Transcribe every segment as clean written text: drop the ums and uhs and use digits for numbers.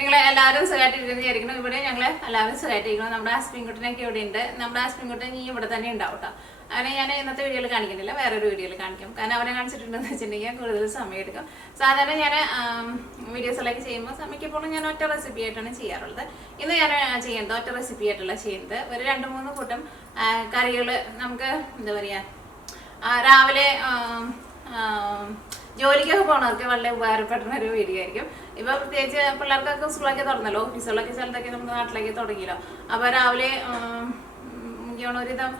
നിങ്ങൾ എല്ലാവരും സുഖമായിട്ടിരിക്കുന്നു വിചാരിക്കണം. ഇവിടെ ഞങ്ങൾ എല്ലാവരും സുഖമായിട്ടിരിക്കണം. നമ്മുടെ ആസ്പിൻകുട്ടനൊക്കെ ഇവിടെ ഉണ്ട്. നമ്മുടെ ആസ്പിൻകുട്ടൻ ഈ ഇവിടെ തന്നെ ഉണ്ടാവും കേട്ടോ. അവനെ ഞാൻ ഇന്നത്തെ വീഡിയോയിൽ കാണിക്കുന്നില്ല, വേറൊരു വീഡിയോയിൽ കാണിക്കും. കാരണം അവനെ കാണിച്ചിട്ടുണ്ടെന്ന് വെച്ചിട്ടുണ്ടെങ്കിൽ കൂടുതൽ സമയം എടുക്കും. സാധാരണ ഞാൻ വീഡിയോസിലൊക്കെ ചെയ്യുമ്പോൾ മിക്കപ്പോഴും ഞാൻ ഒറ്റ റെസിപ്പി ആയിട്ടാണ് ചെയ്യാറുള്ളത്. ഇന്ന് ഞാൻ ചെയ്യുന്നത് ഒറ്റ റെസിപ്പി ആയിട്ടുള്ള ചെയ്യുന്നത് ഒരു 2-3 കൂട്ടം കറികൾ നമുക്ക് എന്താ പറയുക രാവിലെ ജോലിക്കൊക്കെ പോകുന്നവർക്ക് വളരെ ഉപകാരപ്പെടുന്ന ഒരു വീഡിയോ ആയിരിക്കും. ഇപ്പൊ പ്രത്യേകിച്ച് പിള്ളേർക്കൊക്കെ സ്കൂളൊക്കെ തുറന്നല്ലോ, ഓഫീസുകളൊക്കെ സ്ഥലത്തൊക്കെ നമ്മുടെ നാട്ടിലേക്ക് തുടങ്ങിയല്ലോ. അപ്പൊ രാവിലെ ഒരുവിധം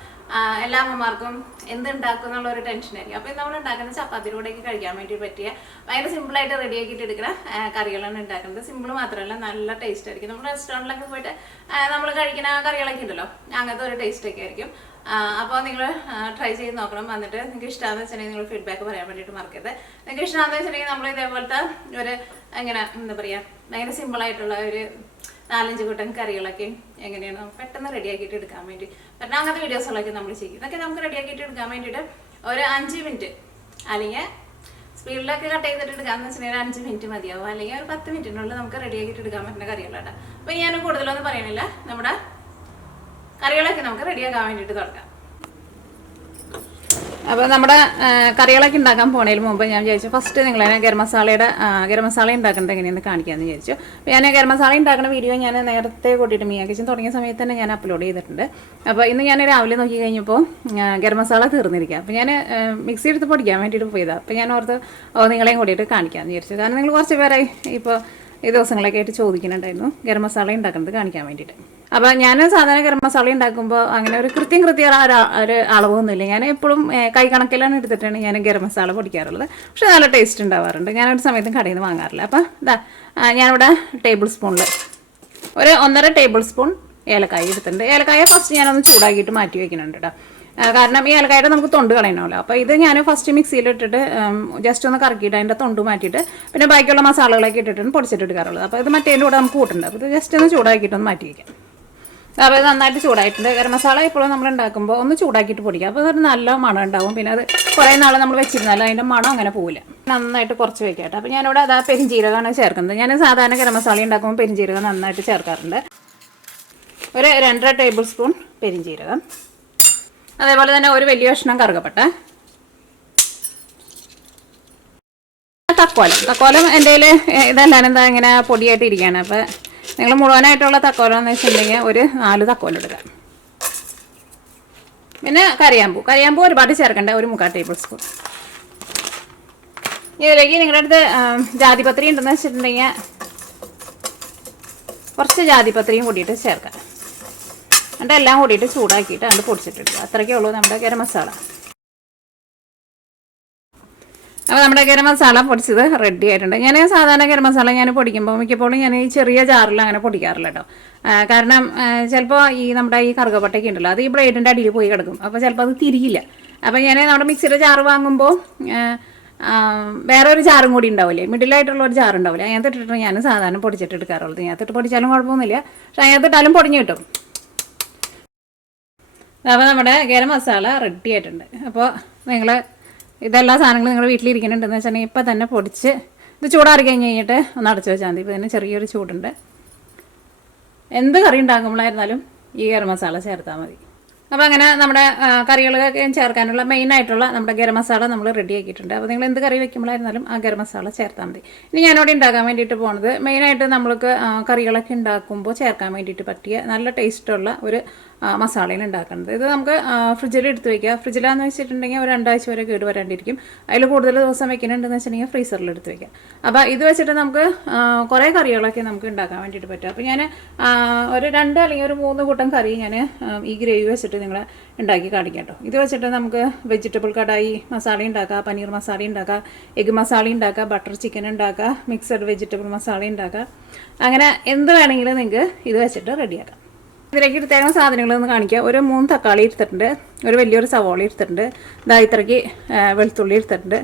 എല്ലാ അമ്മമാർക്കും എന്തുണ്ടാക്കും എന്നുള്ള ഒരു ടെൻഷനായിരിക്കും. അപ്പോൾ നമ്മൾ ഉണ്ടാക്കുന്ന ചപ്പാത്തിയുടെ കൂടെയൊക്കെ കഴിക്കാൻ വേണ്ടി പറ്റിയ ഭയങ്കര സിമ്പിളായിട്ട് റെഡിയാക്കിയിട്ട് എടുക്കുന്ന കറികളാണ് ഉണ്ടാക്കുന്നത്. സിമ്പിൾ മാത്രമല്ല, നല്ല ടേസ്റ്റ് ആയിരിക്കും. നമ്മൾ റെസ്റ്റോറൻറ്റിലൊക്കെ പോയിട്ട് നമ്മൾ കഴിക്കുന്ന കറികളൊക്കെ ഉണ്ടല്ലോ, അങ്ങനത്തെ ഒരു ടേസ്റ്റൊക്കെ ആയിരിക്കും. അപ്പോൾ നിങ്ങൾ ട്രൈ ചെയ്ത് നോക്കണം. വന്നിട്ട് നിങ്ങൾക്ക് ഇഷ്ടമാണെന്ന് വെച്ചിട്ടുണ്ടെങ്കിൽ നിങ്ങൾ ഫീഡ്ബാക്ക് പറയാൻ വേണ്ടിയിട്ട് മറക്കരുത്. നിങ്ങൾക്ക് ഇഷ്ടമാണെന്ന് വെച്ചിട്ടുണ്ടെങ്കിൽ നമ്മൾ ഇതേപോലത്തെ ഒരു എങ്ങനെ എന്താ പറയുക ഭയങ്കര സിമ്പിളായിട്ടുള്ള ഒരു 4-5 കൂട്ടം കറികളൊക്കെ എങ്ങനെയാണ് പെട്ടെന്ന് റെഡിയാക്കിയിട്ട് എടുക്കാൻ വേണ്ടി പറ്റുന്ന അങ്ങനത്തെ വീഡിയോസുകളൊക്കെ നമ്മൾ ചെയ്യും. ഇതൊക്കെ നമുക്ക് റെഡിയാക്കിയിട്ട് എടുക്കാൻ വേണ്ടിയിട്ട് ഒരു 5 മിനിറ്റ് അല്ലെങ്കിൽ സ്പീഡിലൊക്കെ കട്ട് ചെയ്തിട്ട് എടുക്കാമെന്ന് വെച്ചിട്ടുണ്ടെങ്കിൽ 5 മിനിറ്റ് മതിയാവും. അല്ലെങ്കിൽ ഒരു 10 മിനിറ്റിനുള്ളിൽ നമുക്ക് റെഡിയാക്കിയിട്ട് എടുക്കാൻ പറ്റുന്ന കറികളാണ്. അപ്പോൾ ഞാൻ കൂടുതലൊന്നും പറയണില്ല, നമ്മുടെ കറികളൊക്കെ നമുക്ക് റെഡിയാക്കാൻ വേണ്ടിയിട്ട് തുടങ്ങാം. അപ്പോൾ നമ്മുടെ കറികളൊക്കെ ഉണ്ടാക്കാൻ പോണതിന് മുമ്പ് ഞാൻ വിചാരിച്ചു ഫസ്റ്റ് നിങ്ങളെ ഗരം മസാല ഉണ്ടാക്കേണ്ടത് എങ്ങനെയെന്ന് കാണിക്കാമെന്ന് വിചാരിച്ചു. അപ്പോൾ ഞാൻ ഗരം മസാല ഉണ്ടാക്കുന്ന വീഡിയോ ഞാൻ നേരത്തെ കൂട്ടിയിട്ട് മിയാ കിച്ചൻ തുടങ്ങിയ സമയത്ത് തന്നെ ഞാൻ അപ്ലോഡ് ചെയ്തിട്ടുണ്ട്. അപ്പോൾ ഇന്ന് ഞാൻ രാവിലെ നോക്കി കഴിഞ്ഞപ്പോൾ ഗരം മസാല തീർന്നിരിക്കുക. അപ്പോൾ ഞാൻ മിക്സി എടുത്ത് പൊടിക്കാൻ വേണ്ടിയിട്ട് പോയതാണ്. അപ്പോൾ ഞാൻ ഓർത്ത് നിങ്ങളെയും കൂടിയിട്ട് കാണിക്കാമെന്ന് വിചാരിച്ചു. കാരണം നിങ്ങൾ കുറച്ച് പേരായി ഇപ്പോൾ ഈ ദിവസങ്ങളൊക്കെ ആയിട്ട് ചോദിക്കുന്നുണ്ടായിരുന്നു ഗരം മസാല ഉണ്ടാക്കുന്നത് കാണിക്കാൻ വേണ്ടിയിട്ട്. അപ്പോൾ ഞാൻ സാധാരണ ഗരം മസാല ഉണ്ടാക്കുമ്പോൾ അങ്ങനെ ഒരു കൃത്യം ഒരു അളവൊന്നുമില്ല. ഞാൻ എപ്പോഴും കൈ കണക്കിലാണ് എടുത്തിട്ടാണ് ഞാൻ ഗരം മസാല പൊടിക്കാറുള്ളത്. പക്ഷേ നല്ല ടേസ്റ്റ് ഉണ്ടാവാറുണ്ട്. ഞാനൊരു സമയത്തും കടയിൽ നിന്ന് വാങ്ങാറില്ല. അപ്പോൾ ഞാനിവിടെ ടേബിൾ സ്പൂണിൽ ഒരു 1.5 ടേബിൾ സ്പൂൺ ഏലക്കായ എടുത്തിട്ടുണ്ട്. ഏലക്കായ ഫസ്റ്റ് ഞാനൊന്ന് ചൂടാക്കിയിട്ട് മാറ്റി വയ്ക്കുന്നുണ്ട് കേട്ടോ. കാരണം ഈ ഏലക്കായുടെ നമുക്ക് തൊണ്ട് കളയണമല്ലോ. അപ്പോൾ ഇത് ഞാൻ ഫസ്റ്റ് മിക്സിയിലിട്ടിട്ട് ജസ്റ്റ് ഒന്ന് കറക്കിയിട്ട് അതിൻ്റെ തൊണ്ട് മാറ്റിയിട്ട് പിന്നെ ബാക്കിയുള്ള മസാലകളൊക്കെ ഇട്ടിട്ടാണ് പൊടിച്ചിട്ട് എടുക്കാറുള്ളത്. അപ്പോൾ ഇത് മറ്റേതിൻ്റെ കൂടെ നമുക്ക് കൂട്ടുണ്ട്. അപ്പോൾ ഇത് ജസ്റ്റ് ഒന്ന് ചൂടാക്കിയിട്ടൊന്ന് മാറ്റി വയ്ക്കാം. അപ്പോൾ ഇത് നന്നായിട്ട് ചൂടായിട്ടുണ്ട്. ഗരം മസാല എപ്പോഴും നമ്മൾ ഉണ്ടാക്കുമ്പോൾ ഒന്ന് ചൂടാക്കിയിട്ട് പൊടിക്കുക. അപ്പോൾ അതൊരു നല്ല മണം ഉണ്ടാവും. പിന്നെ അത് കുറേ നാൾ നമ്മൾ വെച്ചിരുന്നാലും അതിൻ്റെ മണം അങ്ങനെ പോവില്ല. നന്നായിട്ട് കുറച്ച് വയ്ക്കട്ടെ. അപ്പോൾ ഞാനിവിടെ അതാ പെരിഞ്ജീരകമാണ് ചേർക്കുന്നത്. ഞാൻ സാധാരണ ഗരം മസാല ഉണ്ടാക്കുമ്പോൾ പെരിഞ്ജീരകം നന്നായിട്ട് ചേർക്കാറുണ്ട്. ഒരു 2.5 ടേബിൾ സ്പൂൺ പെരിഞ്ജീരകം, അതേപോലെ തന്നെ ഒരു വലിയ കഷ്ണം കറുകപ്പട്ട, തക്കോലം എൻ്റെ കയ്യിൽ ഇതെല്ലാം എന്താ ഇങ്ങനെ പൊടിയായിട്ട് ഇരിക്കുകയാണ്. അപ്പോൾ നിങ്ങൾ മുഴുവനായിട്ടുള്ള തക്കോലം എന്ന് വെച്ചിട്ടുണ്ടെങ്കിൽ ഒരു 4 തക്കോലം എടുക്കാം. പിന്നെ കറിയാമ്പൂ ഒരുപാട് ചേർക്കണ്ട, ഒരു 3/4 ടേബിൾ സ്പൂൺ. ഇതിലേക്ക് നിങ്ങളുടെ അടുത്ത് ജാതിപത്രി ഉണ്ടെന്ന് വെച്ചിട്ടുണ്ടെങ്കിൽ കുറച്ച് ജാതിപത്രിയും കൂടിയിട്ട് ചേർക്കാം. എന്നിട്ട് എല്ലാം കൂടിയിട്ട് ചൂടാക്കിയിട്ട് അത് പൊടിച്ചിട്ടിടുക. അത്രയ്ക്കേ ഉള്ളൂ നമ്മുടെ ഗരം മസാല. അപ്പോൾ നമ്മുടെ ഗരം മസാല പൊടിച്ചത് റെഡി ആയിട്ടുണ്ട്. ഞാൻ സാധാരണ ഗരം മസാല ഞാൻ പൊടിക്കുമ്പോൾ മിക്കപ്പോഴും ഞാൻ ഈ ചെറിയ ജാറിൽ അങ്ങനെ പൊടിക്കാറില്ല കേട്ടോ. കാരണം ചിലപ്പോൾ ഈ നമ്മുടെ ഈ കറുകപ്പട്ടയ്ക്ക് ഉണ്ടല്ലോ, അത് ഈ ബ്ലേഡിൻ്റെ അടിയിൽ പോയി കിടക്കും. അപ്പോൾ ചിലപ്പോൾ അത് തിരിയില്ല. അപ്പോൾ ഞാൻ നമ്മുടെ മിക്സിയുടെ ജാറ് വാങ്ങുമ്പോൾ വേറെ ഒരു ജാറും കൂടി ഉണ്ടാവില്ലേ, മിഡിലായിട്ടുള്ള ഒരു ജാർ ഉണ്ടാവില്ല, അതിനകത്ത് ഇട്ടിട്ട് ഞാൻ സാധാരണ പൊടിച്ചിട്ട് എടുക്കാറുള്ളത്. അതിനകത്തിട്ട് പൊടിച്ചാലും കുഴപ്പമൊന്നുമില്ല, പക്ഷേ അതിനകത്തിട്ടാലും പൊടിഞ്ഞു കിട്ടും. അപ്പോൾ നമ്മുടെ ഗരം മസാല റെഡി ആയിട്ടുണ്ട്. അപ്പോൾ നിങ്ങൾ ഇതെല്ലാ സാധനങ്ങളും നിങ്ങളുടെ വീട്ടിലിരിക്കുന്നുണ്ടെന്ന് വെച്ചിട്ടുണ്ടെങ്കിൽ ഇപ്പം തന്നെ പൊടിച്ച് ഇത് ചൂടാറി കഴിഞ്ഞിട്ട് ഒന്ന് അടച്ചു വെച്ചാൽ മതി. ഇപ്പോൾ തന്നെ ചെറിയൊരു ചൂടുണ്ട്. എന്ത് കറി ഉണ്ടാക്കുമ്പോഴായിരുന്നാലും ഈ ഗരം മസാല ചേർത്താൽ മതി. അപ്പോൾ അങ്ങനെ നമ്മുടെ കറികളൊക്കെ ചേർക്കാനുള്ള മെയിനായിട്ടുള്ള നമ്മുടെ ഗരം മസാല നമ്മൾ റെഡി ആക്കിയിട്ടുണ്ട്. അപ്പോൾ നിങ്ങൾ എന്ത് കറി വെക്കുമ്പോഴായിരുന്നാലും ആ ഗരം മസാല ചേർത്താൽ മതി. ഇനി ഞാനിവിടെ ഉണ്ടാക്കാൻ വേണ്ടിയിട്ട് പോകുന്നത് മെയിനായിട്ട് നമ്മൾക്ക് കറികളൊക്കെ ഉണ്ടാക്കുമ്പോൾ ചേർക്കാൻ വേണ്ടിയിട്ട് പറ്റിയ നല്ല ടേസ്റ്റുള്ള ഒരു മസാലയിൽ ഉണ്ടാക്കുന്നത്. ഇത് നമുക്ക് ഫ്രിഡ്ജിൽ എടുത്ത് വയ്ക്കുക. ഫ്രിഡ്ജിലാന്ന് വെച്ചിട്ടുണ്ടെങ്കിൽ ഒരു 2 ആഴ്ച വരെ കേട് വരാണ്ടിരിക്കും. അതിൽ കൂടുതൽ ദിവസം വെക്കുന്നുണ്ടെന്ന് വെച്ചിട്ടുണ്ടെങ്കിൽ ഫ്രീസറിൽ എടുത്ത് വയ്ക്കാം. അപ്പോൾ ഇത് വെച്ചിട്ട് നമുക്ക് കുറേ കറികളൊക്കെ നമുക്ക് ഉണ്ടാക്കാൻ വേണ്ടിയിട്ട് പറ്റും. അപ്പോൾ ഞാൻ ഒരു 2 അല്ലെങ്കിൽ ഒരു 3 കൂട്ടം കറി ഞാൻ ഈ ഗ്രേവി വെച്ചിട്ട് നിങ്ങളെ ഉണ്ടാക്കി കാണിക്കാം കേട്ടോ. ഇത് വെച്ചിട്ട് നമുക്ക് വെജിറ്റബിൾ കടായി മസാല ഉണ്ടാക്കാം, പനീർ മസാല ഉണ്ടാക്കാം, എഗ് മസാല ഉണ്ടാക്കാം, ബട്ടർ ചിക്കൻ ഉണ്ടാക്കാം, മിക്സഡ് വെജിറ്റബിൾ മസാല ഉണ്ടാക്കാം. അങ്ങനെ എന്ത് വേണമെങ്കിലും നിങ്ങൾക്ക് ഇത് വെച്ചിട്ട് റെഡിയാക്കാം. ഇതിലേക്ക് എടുത്തേക്കുന്ന സാധനങ്ങളൊന്ന് കാണിക്കാം. ഒരു 3 തക്കാളി എടുത്തിട്ടുണ്ട്, ഒരു വലിയൊരു സവോള എടുത്തിട്ടുണ്ട്, ഇത്രയ്ക്ക് വെളുത്തുള്ളി എടുത്തിട്ടുണ്ട്,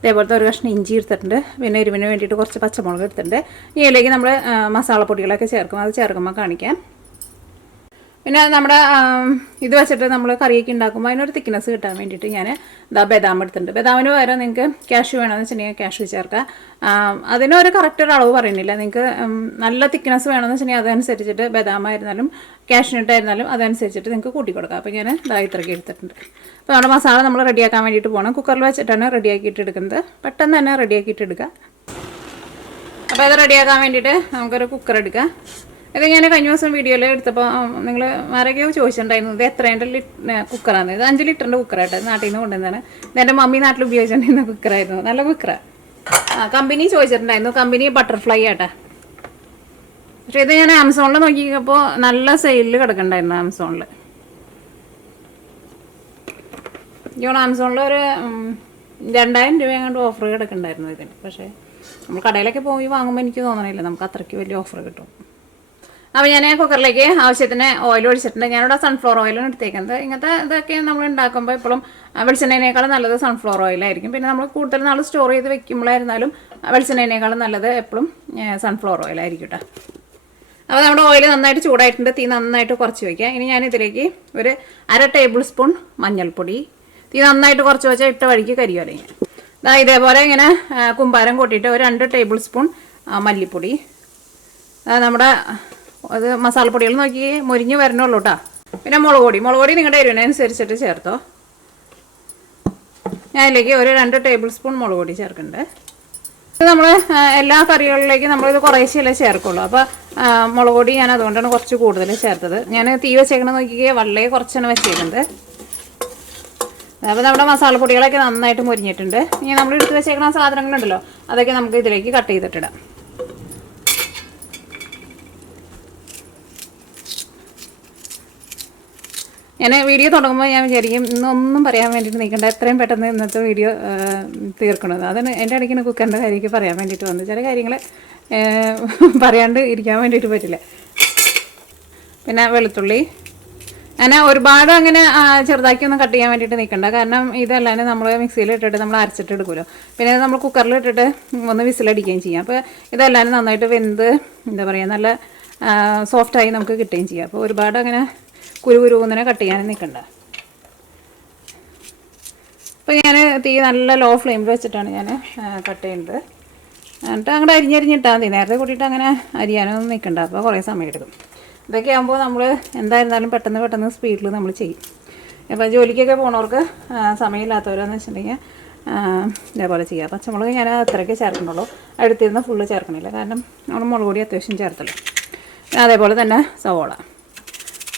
ഇതേപോലത്തെ ഒരു കഷ്ണം ഇഞ്ചി എടുത്തിട്ടുണ്ട്, പിന്നെ എരിവിന് വേണ്ടിയിട്ട് കുറച്ച് പച്ചമുളക് എടുത്തിട്ടുണ്ട്. ഇതിലേക്ക് നമ്മൾ മസാലപ്പൊടികളൊക്കെ ചേർക്കും, അത് ചേർക്കുമ്പോൾ കാണിക്കാം. പിന്നെ നമ്മുടെ ഇത് വെച്ചിട്ട് നമ്മൾ കറിയൊക്കെ ഉണ്ടാക്കുമ്പോൾ അതിനൊരു തിക്നെസ് കിട്ടാൻ വേണ്ടിയിട്ട് ഞാൻ ബദാം എടുത്തിട്ടുണ്ട്. ബദാമിന് പകരം നിങ്ങൾക്ക് ക്യാഷ്യൂ വേണമെന്ന് വെച്ചിട്ടുണ്ടെങ്കിൽ ക്യാഷ്യൂ ചേർക്കുക. അതിനൊരു കറക്റ്റ് ഒരു അളവ് പറയുന്നില്ല. നിങ്ങൾക്ക് നല്ല തിക്നെസ് വേണമെന്ന് വെച്ചിട്ടുണ്ടെങ്കിൽ അതനുസരിച്ചിട്ട് ബദാമായിരുന്നാലും ക്യാഷ്യൂനട്ടായിരുന്നാലും അതനുസരിച്ചിട്ട് നിങ്ങൾക്ക് കൂട്ടി കൊടുക്കുക. അപ്പോൾ ഞാൻ ഇത്രയ്ക്ക് എടുത്തിട്ടുണ്ട്. അപ്പോൾ നമ്മുടെ മസാല നമ്മൾ റെഡിയാക്കാൻ വേണ്ടിയിട്ട് പോകണം. കുക്കറിൽ വെച്ചിട്ടാണ് റെഡിയാക്കിയിട്ട് എടുക്കുന്നത്. പെട്ടെന്ന് തന്നെ റെഡിയാക്കിയിട്ട് എടുക്കുക. അപ്പോൾ അത് റെഡിയാക്കാൻ വേണ്ടിയിട്ട് നമുക്കൊരു കുക്കർ എടുക്കുക. ഇത് ഞാൻ കഴിഞ്ഞ ദിവസം വീഡിയോയിൽ എടുത്തപ്പോൾ നിങ്ങൾ ആരൊക്കെയോ ചോദിച്ചിട്ടുണ്ടായിരുന്നു ഇത് എത്രേൻ്റെ കുക്കറാണ്. ഇത് 5 ലിറ്ററിൻ്റെ കുക്കറായിട്ട് നാട്ടിൽ നിന്ന് കൊണ്ടുവന്നതാണ്. ഇതെൻ്റെ മമ്മി നാട്ടിൽ ഉപയോഗിച്ചിട്ടുണ്ടായിരുന്ന കുക്കറായിരുന്നു. നല്ല കുക്കറാണ്. കമ്പനി ചോദിച്ചിട്ടുണ്ടായിരുന്നു. കമ്പനി ബട്ടർഫ്ലൈ ആട്ടെ. പക്ഷേ ഇത് ഞാൻ ആമസോണിൽ നോക്കിയപ്പോൾ നല്ല സെയിലിൽ കിടക്കണ്ടായിരുന്നു. ആമസോണിൽ ആമസോണിൽ ഒരു 2000 രൂപ എങ്ങാണ്ട് ഓഫർ കിടക്കണ്ടായിരുന്നു ഇതിന്. പക്ഷേ നമ്മൾ കടയിലൊക്കെ പോയി വാങ്ങുമ്പോൾ എനിക്ക് തോന്നണില്ല നമുക്ക് അത്രയ്ക്ക് വലിയ ഓഫർ കിട്ടും. അപ്പോൾ ഞാൻ കുക്കറിലേക്ക് ആവശ്യത്തിന് ഓയിൽ ഒഴിച്ചിട്ടുണ്ട്. ഞാനിവിടെ സൺഫ്ലവർ ഓയിലാണ് എടുത്തേക്കുന്നത്. ഇങ്ങനത്തെ ഇതൊക്കെ നമ്മൾ ഉണ്ടാക്കുമ്പോൾ എപ്പോഴും വെളിച്ചെണ്ണേക്കാളും നല്ലത് സൺഫ്ലവർ ഓയിലായിരിക്കും. പിന്നെ നമ്മൾ കൂടുതൽ നാൾ സ്റ്റോർ ചെയ്ത് വെക്കുമ്പോഴായിരുന്നാലും വെളിച്ചെണ്ണേക്കാളും നല്ലത് എപ്പോഴും സൺഫ്ലവർ ഓയിലായിരിക്കും കേട്ടോ. അപ്പോൾ നമ്മുടെ ഓയിൽ നന്നായിട്ട് ചൂടായിട്ടുണ്ട്. തീ നന്നായിട്ട് കുറച്ച് വയ്ക്കുക. ഇനി ഞാൻ ഇതിലേക്ക് ഒരു 1/2 ടേബിൾ സ്പൂൺ മഞ്ഞൾപ്പൊടി, തീ നന്നായിട്ട് കുറച്ച് വെച്ചാൽ ഇട്ട വഴിക്ക് കരിയോലങ്ങ. ഇതേപോലെ ഇങ്ങനെ കുമ്പാരം കൂട്ടിയിട്ട് ഒരു 2 ടേബിൾ സ്പൂൺ മല്ലിപ്പൊടി. നമ്മുടെ അത് മസാലപ്പൊടികൾ നോക്കി മുരിഞ്ഞ് വരണുള്ളൂ കേട്ടോ. പിന്നെ മുളക് പൊടി നിങ്ങളുടെ എരിവിനനുസരിച്ചിട്ട് ചേർത്തോ. ഞാൻ ഇതിലേക്ക് ഒരു 2 ടേബിൾ സ്പൂൺ മുളക് പൊടി ചേർക്കുന്നുണ്ട്. ഇത് നമ്മൾ എല്ലാ കറികളിലേക്കും നമ്മളിത് കുറേശ്ശെയല്ലേ ചേർക്കുള്ളൂ. അപ്പോൾ മുളക് പൊടി ഞാൻ അതുകൊണ്ടാണ് കുറച്ച് കൂടുതൽ ചേർത്തത്. ഞാൻ തീ വെച്ചേക്കണ നോക്കിയാൽ വളരെ കുറച്ചാണ് വെച്ചേക്കുന്നത്. അപ്പോൾ നമ്മുടെ മസാലപ്പൊടികളൊക്കെ നന്നായിട്ട് മുരിഞ്ഞിട്ടുണ്ട്. ഇനി നമ്മൾ എടുത്ത് വെച്ചേക്കുന്ന സാധനങ്ങളുണ്ടല്ലോ അതൊക്കെ നമുക്ക് ഇതിലേക്ക് കട്ട് ചെയ്തിട്ടിടാം. ഞാൻ വീഡിയോ തുടങ്ങുമ്പോൾ ഞാൻ വിചാരിക്കും ഇന്നൊന്നും പറയാൻ വേണ്ടിയിട്ട് നിൽക്കണ്ട, എത്രയും പെട്ടെന്ന് ഇന്നത്തെ വീഡിയോ തീർക്കണത്. അതാണ് എൻ്റെ ഇടയ്ക്ക് കുക്കറിൻ്റെ കാര്യമൊക്കെ പറയാൻ വേണ്ടിയിട്ട് വന്നത്. ചില കാര്യങ്ങൾ പറയാണ്ട് ഇരിക്കാൻ വേണ്ടിയിട്ട് പറ്റില്ല. പിന്നെ വെളുത്തുള്ളി അങ്ങനെ ഒരുപാട് അങ്ങനെ ചെറുതാക്കി ഒന്നും കട്ട് ചെയ്യാൻ വേണ്ടിയിട്ട് നിൽക്കണ്ട. കാരണം ഇതല്ലാതെ നമ്മൾ മിക്സിയിൽ ഇട്ടിട്ട് നമ്മൾ അരച്ചിട്ട് എടുക്കുമല്ലോ. പിന്നെ നമ്മൾ കുക്കറിൽ ഇട്ടിട്ട് ഒന്ന് വിസിലടിക്കുകയും ചെയ്യാം. അപ്പോൾ ഇതെല്ലാവരും നന്നായിട്ട് വെന്ത് എന്താ പറയുക നല്ല സോഫ്റ്റായി നമുക്ക് കിട്ടുകയും ചെയ്യാം. അപ്പോൾ ഒരുപാട് അങ്ങനെ കുരുകുരുന്നിനെ കട്ട് ചെയ്യാൻ നിൽക്കണ്ട. അപ്പോൾ ഞാൻ തീ നല്ല ലോ ഫ്ലെയിമിൽ വെച്ചിട്ടാണ് ഞാൻ കട്ട് ചെയ്യുന്നത്. എന്നിട്ട് അങ്ങോട്ട് അരിഞ്ഞിട്ടാൽ മതി. നേരത്തെ കൂട്ടിയിട്ട് അങ്ങനെ അരിയാനൊന്നും നിൽക്കണ്ട. അപ്പോൾ കുറേ സമയം എടുക്കും. ഇതൊക്കെ ആകുമ്പോൾ നമ്മൾ എന്തായിരുന്നാലും പെട്ടെന്ന് സ്പീഡിൽ നമ്മൾ ചെയ്യും. അപ്പോൾ ജോലിക്കൊക്കെ പോണവർക്ക് സമയമില്ലാത്തവരെന്ന് വെച്ചിട്ടുണ്ടെങ്കിൽ ഇതേപോലെ ചെയ്യുക. പച്ചമുളക് ഞാൻ അത്രയ്ക്ക് ചേർക്കണുള്ളൂ. അടുത്തിരുന്ന് ഫുള്ള് ചേർക്കണില്ല. കാരണം നമ്മൾ മുളക് പൊടി അത്യാവശ്യം ചേർത്തല്ലോ. അതേപോലെ തന്നെ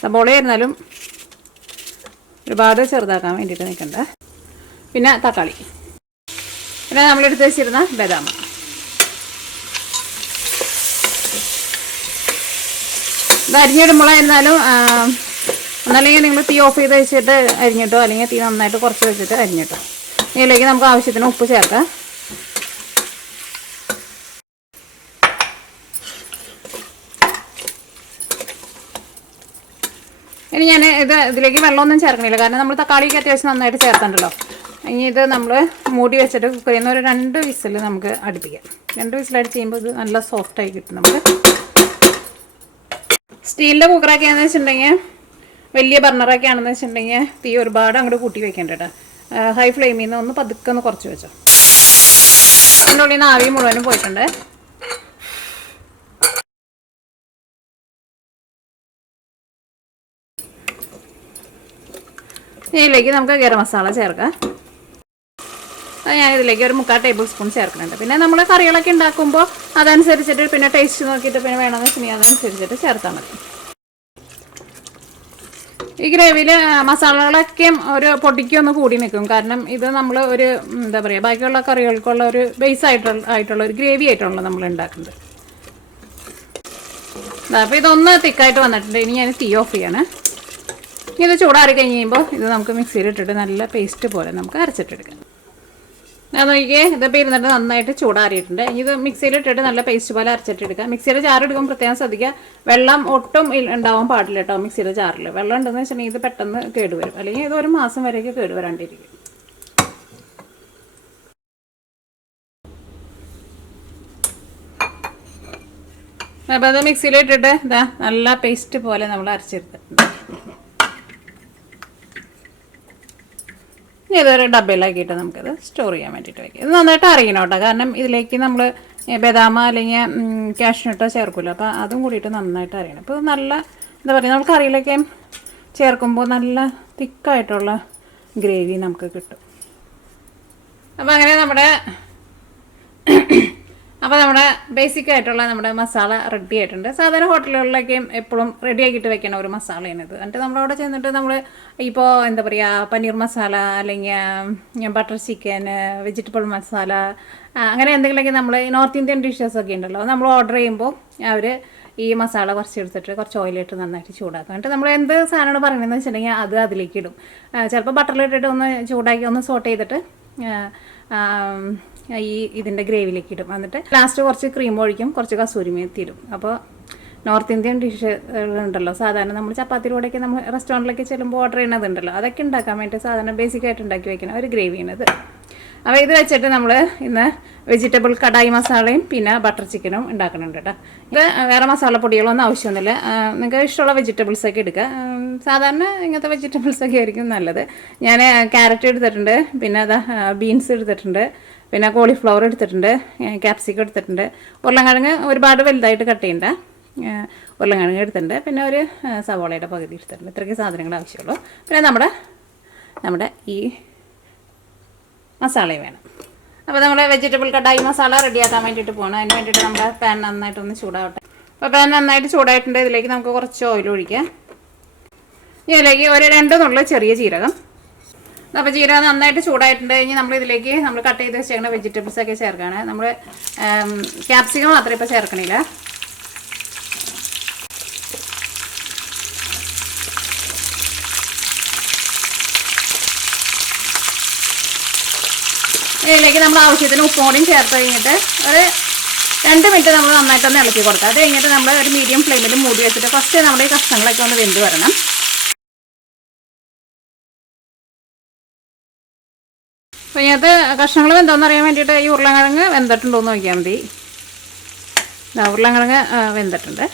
സവോളയായിരുന്നാലും ഒരുപാട് ചെറുതാക്കാൻ വേണ്ടിയിട്ട് നിൽക്കണ്ട. പിന്നെ തക്കാളി, പിന്നെ നമ്മളെടുത്ത് വെച്ചിരുന്ന ബദാം. ഇത് അരിഞ്ഞിടുമ്പോഴായിരുന്നാലും ഒന്നല്ലെങ്കിൽ നിങ്ങൾ തീ ഓഫ് ചെയ്ത് വെച്ചിട്ട് അരിഞ്ഞിട്ടോ അല്ലെങ്കിൽ തീ നന്നായിട്ട് കുറച്ച് വെച്ചിട്ട് അരിഞ്ഞിട്ടോ. ഇതിലേക്ക് നമുക്ക് ആവശ്യത്തിന് ഉപ്പ് ചേർക്കാം. ഇനി ഞാൻ ഇതിലേക്ക് വെള്ളമൊന്നും ചേർക്കണില്ല. കാരണം നമ്മൾ തക്കാളിക്ക് അത്യാവശ്യം നന്നായിട്ട് ചേർക്കണ്ടല്ലോ. ഇനി ഇത് നമ്മൾ മൂടി വെച്ചിട്ട് കുക്കറിൽ നിന്ന് ഒരു 2 വിസിൽ നമുക്ക് അടുപ്പിക്കാം. 2 വിസിലടിച്ച് ചെയ്യുമ്പോൾ ഇത് നല്ല സോഫ്റ്റായി കിട്ടും. നമുക്ക് സ്റ്റീലിൻ്റെ കുക്കറൊക്കെ ആണെന്ന് വെച്ചിട്ടുണ്ടെങ്കിൽ വലിയ ബർണറൊക്കെ ആണെന്ന് വെച്ചിട്ടുണ്ടെങ്കിൽ തീ ഒരുപാട് അങ്ങോട്ട് കൂട്ടി വെക്കേണ്ട കേട്ടോ. ഹൈ ഫ്ലെയിമിൽ നിന്ന് ഒന്ന് പതുക്കെ ഒന്ന് കുറച്ച് വെച്ചോ. അതിൻ്റെ ഉള്ളിൽ നിന്ന് ആവി മുഴുവനും പോയിട്ടുണ്ട്. ഇതിലേക്ക് നമുക്ക് ഗരം മസാല ചേർക്കാം. അത് ഞാനിതിലേക്ക് ഒരു 3/4 ടേബിൾ സ്പൂൺ ചേർക്കുന്നുണ്ട്. പിന്നെ നമ്മൾ കറികളൊക്കെ ഉണ്ടാക്കുമ്പോൾ അതനുസരിച്ചിട്ട് പിന്നെ ടേസ്റ്റ് നോക്കിയിട്ട് പിന്നെ വേണമെന്ന് വെച്ചിട്ടുണ്ടെങ്കിൽ അതനുസരിച്ചിട്ട് ചേർത്താൽ മതി. ഈ ഗ്രേവിയിൽ മസാലകളൊക്കെ ഒരു പൊടിക്കൊന്ന് കൂടി നിൽക്കും. കാരണം ഇത് നമ്മൾ ഒരു എന്താ പറയുക ബാക്കിയുള്ള കറികൾക്കുള്ള ഒരു ബേസ് ആയിട്ടുള്ള ഒരു ഗ്രേവി ആയിട്ടുള്ള നമ്മൾ ഉണ്ടാക്കുന്നത്. അപ്പോൾ ഇതൊന്ന് തിക്കായിട്ട് വന്നിട്ടുണ്ട്. ഇനി ഞാൻ തീ ഓഫ് ചെയ്യാണ്. ഇത് ചൂടാറി കഴിഞ്ഞ് കഴിയുമ്പോൾ ഇത് നമുക്ക് മിക്സിയിൽ ഇട്ടിട്ട് നല്ല പേസ്റ്റ് പോലെ നമുക്ക് അരച്ചിട്ടെടുക്കാം. ഞാൻ നോക്കിയേ ഇതിപ്പോൾ ഇരുന്നിട്ട് നന്നായിട്ട് ചൂടാറിയിട്ടുണ്ട്. ഇത് മിക്സിയിലിട്ടിട്ട് നല്ല പേസ്റ്റ് പോലെ അരച്ചിട്ടെടുക്കാം. മിക്സിയുടെ ജാറെടുക്കുമ്പോൾ പ്രത്യേകം ശ്രദ്ധിക്കുക, വെള്ളം ഒട്ടും ഉണ്ടാവാൻ പാടില്ല കേട്ടോ. മിക്സിയുടെ ജാറിൽ വെള്ളം ഉണ്ടെന്ന് വെച്ചിട്ടുണ്ടെങ്കിൽ ഇത് പെട്ടെന്ന് കേടുവരും. അല്ലെങ്കിൽ ഇത് 1 മാസം വരെയൊക്കെ കേടുവരാണ്ടിരിക്കും. അപ്പോൾ അത് മിക്സിയിലിട്ടിട്ട് ഇതാ നല്ല പേസ്റ്റ് പോലെ നമ്മൾ അരച്ചെടുത്തിട്ടുണ്ട്. ഇനി ഇതൊരു ഡബയിലാക്കിയിട്ട് നമുക്കത് സ്റ്റോർ ചെയ്യാൻ വേണ്ടിയിട്ട് വയ്ക്കാം. ഇത് നന്നായിട്ട് അറിയണം കേട്ടോ, കാരണം ഇതിലേക്ക് നമ്മൾ ബദാമ അല്ലെങ്കിൽ കാഷ്നട്ടോ ചേർക്കില്ല, അപ്പോൾ അതും കൂടിയിട്ട് നന്നായിട്ട് അറിയണം. അപ്പോൾ നല്ല എന്താ പറയുക, നമ്മൾ കറിയിലൊക്കെ ചേർക്കുമ്പോൾ നല്ല തിക്കായിട്ടുള്ള ഗ്രേവി നമുക്ക് കിട്ടും. അപ്പോൾ അങ്ങനെ നമ്മുടെ ബേസിക് ആയിട്ടുള്ള നമ്മുടെ മസാല റെഡി ആയിട്ടുണ്ട്. സാധാരണ ഹോട്ടലുകളിലൊക്കെയും എപ്പോഴും റെഡി ആക്കിയിട്ട് വെക്കണ ഒരു മസാലയാണിത്. എന്നിട്ട് നമ്മളവിടെ ചെന്നിട്ട് നമ്മൾ ഇപ്പോൾ എന്താ പറയുക, പനീർ മസാല അല്ലെങ്കിൽ ബട്ടർ ചിക്കൻ, വെജിറ്റബിൾ മസാല, അങ്ങനെ എന്തെങ്കിലുമൊക്കെ നമ്മൾ നോർത്ത് ഇന്ത്യൻ ഡിഷസൊക്കെ ഉണ്ടല്ലോ, നമ്മൾ ഓർഡർ ചെയ്യുമ്പോൾ അവർ ഈ മസാല കുറച്ചെടുത്തിട്ട് കുറച്ച് ഓയിലിട്ട് നന്നായിട്ട് ചൂടാക്കും. എന്നിട്ട് നമ്മൾ എന്ത് സാധനമാണ് പറയുന്നതെന്ന് വെച്ചിട്ടുണ്ടെങ്കിൽ അത് അതിലേക്ക് ഇടും. ചിലപ്പോൾ ബട്ടറിലിട്ടിട്ട് ഒന്ന് ചൂടാക്കി ഒന്ന് സോട്ട് ചെയ്തിട്ട് ഇതിൻ്റെ ഗ്രേവിയിലേക്ക് ഇടും. എന്നിട്ട് ലാസ്റ്റ് കുറച്ച് ക്രീം ഒഴിക്കും, കുറച്ച് കസൂരി മേത്തി ഇടും. അപ്പോൾ നോർത്ത് ഇന്ത്യൻ ഡിഷുകളുണ്ടല്ലോ, സാധാരണ നമ്മൾ ചപ്പാത്തിയുടെ കൂടെയൊക്കെ നമ്മൾ റെസ്റ്റോറൻറ്റിലൊക്കെ ചെല്ലുമ്പോൾ ഓർഡർ ചെയ്യുന്നതുണ്ടല്ലോ, അതൊക്കെ ഉണ്ടാക്കാൻ വേണ്ടി സാധാരണ ബേസിക്കായിട്ട് ഉണ്ടാക്കി വയ്ക്കുന്ന ഒരു ഗ്രേവിയാണിത്. അപ്പോൾ ഇത് വെച്ചിട്ട് നമ്മൾ ഇന്ന് വെജിറ്റബിൾ കടായി മസാലയും പിന്നെ ബട്ടർ ചിക്കനും ഉണ്ടാക്കുന്നുണ്ട് കേട്ടോ. ഇത് വേറെ മസാലപ്പൊടികളൊന്നും ആവശ്യമൊന്നുമില്ല, നിങ്ങൾക്ക് ഇഷ്ടമുള്ള വെജിറ്റബിൾസൊക്കെ എടുക്കുക. സാധാരണ ഇങ്ങനത്തെ വെജിറ്റബിൾസൊക്കെ ആയിരിക്കും നല്ലത്. ഞാൻ ക്യാരറ്റ് എടുത്തിട്ടുണ്ട്, പിന്നെ ബീൻസ് എടുത്തിട്ടുണ്ട്, പിന്നെ കോളിഫ്ലവർ എടുത്തിട്ടുണ്ട്, ക്യാപ്സിക്കം എടുത്തിട്ടുണ്ട്, ഉരുളക്കിഴങ്ങ് ഒരുപാട് വലുതായിട്ട് കട്ട് ചെയ്യണ്ട ഉരുളക്കിഴങ്ങ് എടുത്തിട്ടുണ്ട്, പിന്നെ ഒരു സവോളയുടെ പകുതി എടുത്തിട്ടുണ്ട്. ഇത്രയ്ക്ക് സാധനങ്ങൾ ആവശ്യമുള്ളൂ. പിന്നെ നമ്മുടെ ഈ മസാലയും വേണം. അപ്പോൾ നമ്മുടെ വെജിറ്റബിൾ കടായി മസാല റെഡിയാക്കാൻ വേണ്ടിയിട്ട് പോകണം. അതിന് വേണ്ടിയിട്ട് നമ്മുടെ പാൻ നന്നായിട്ടൊന്ന് ചൂടാവട്ടെ. അപ്പോൾ പാൻ നന്നായിട്ട് ചൂടായിട്ടുണ്ട്. ഇതിലേക്ക് നമുക്ക് കുറച്ച് ഓയിൽ ഒഴിക്കാം. ഇതിലേക്ക് ഒരു 2 നുള്ള് ചെറിയ ജീരകം. അപ്പോൾ ജീരകം നന്നായിട്ട് ചൂടായിട്ടുണ്ട്. ഇനി നമ്മൾ ഇതിലേക്ക് നമ്മൾ കട്ട് ചെയ്ത് വെച്ചേക്കുന്ന വെജിറ്റബിൾസൊക്കെ ചേർക്കുകയാണ്. നമ്മൾ ക്യാപ്സിക്കം മാത്രമേ ഇപ്പോൾ ചേർക്കണില്ല. ഇതിലേക്ക് നമ്മൾ ആവശ്യത്തിന് ഉപ്പും കൂടിയും ചേർത്ത് കഴിഞ്ഞിട്ട് ഒരു 2 മിനിറ്റ് നമ്മൾ നന്നായിട്ടൊന്ന് ഇളക്കി കൊടുക്കുക. അത് കഴിഞ്ഞിട്ട് നമ്മൾ ഒരു മീഡിയം ഫ്ലെയിമിൽ മൂടി വെച്ചിട്ട് ഫസ്റ്റ് നമ്മുടെ ഈ കഷ്ണങ്ങളൊക്കെ ഒന്ന് വെന്ത് വരണം. അപ്പോൾ ഇതിനകത്ത് കഷ്ണങ്ങൾ വെന്തോന്ന് അറിയാൻ വേണ്ടിയിട്ട് ഈ ഉരുളക്കിഴങ്ങ് വെന്തിട്ടുണ്ടോ എന്ന് നോക്കിയാൽ മതി. ഉരുളക്കിഴങ്ങ് വെന്തിട്ടുണ്ട്.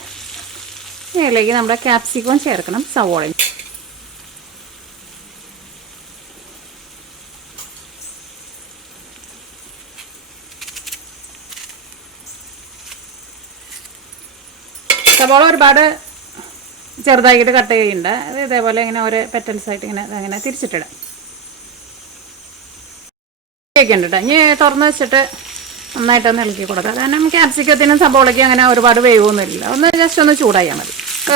ഇതിലേക്ക് നമ്മുടെ ക്യാപ്സിക്കവും ചേർക്കണം, സവോളയും. സവോള ഒരുപാട് ചെറുതാക്കിയിട്ട് കട്ട് ചെയ്യണ്ട. അത് ഇതേപോലെ ഇങ്ങനെ ഓരോ പെറ്റൽസായിട്ട് ഇങ്ങനെ തിരിച്ചിട്ടിടാം. ഒക്കെ ഉണ്ട് കേട്ടോ. ഇനി തുറന്ന് വെച്ചിട്ട് നന്നായിട്ടൊന്ന് ഇളക്കി കൊടുക്കാം. കാരണം ക്യാപ്സിക്കത്തിനും സവോളയ്ക്കും അങ്ങനെ ഒരുപാട് വേവൊന്നുമില്ല. ഒന്ന് ജസ്റ്റ് ഒന്ന് ചൂടായാൽ മതി.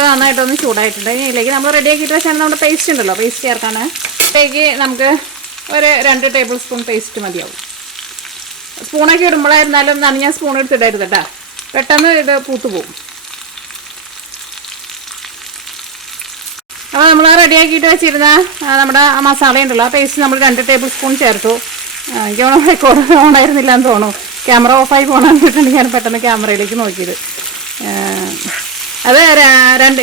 നന്നായിട്ടൊന്ന് ചൂടായിട്ടുണ്ട്. ഇനി ഇതിലേക്ക് നമ്മൾ റെഡിയാക്കിയിട്ട് വെച്ചാൽ നമ്മുടെ പേസ്റ്റ് ഉണ്ടല്ലോ, പേസ്റ്റ് ചേർക്കാണ്. ഇതിലേക്ക് നമുക്ക് ഒരു 2 ടേബിൾ സ്പൂൺ പേസ്റ്റ് മതിയാവും. സ്പൂണൊക്കെ ഇടുമ്പോഴായിരുന്നാലും നനഞ്ഞ സ്പൂൺ എടുത്തിടരുത് കേട്ടോ, പെട്ടെന്ന് ഇത് പൂത്തുപോകും. അപ്പോൾ നമ്മൾ റെഡിയാക്കിയിട്ട് വെച്ചിരുന്ന നമ്മുടെ മസാല ഉണ്ടല്ലോ, ആ പേസ്റ്റ് നമ്മൾ 2 ടേബിൾ സ്പൂൺ ചേർത്തു. എനിക്ക് റെക്കോർഡ് ഓണായിരുന്നില്ല എന്ന് തോന്നുന്നു. ക്യാമറ ഓഫായി പോകണമെന്നിട്ടുണ്ടെങ്കിൽ ഞാൻ പെട്ടെന്ന് ക്യാമറയിലേക്ക് നോക്കിയത്. അത്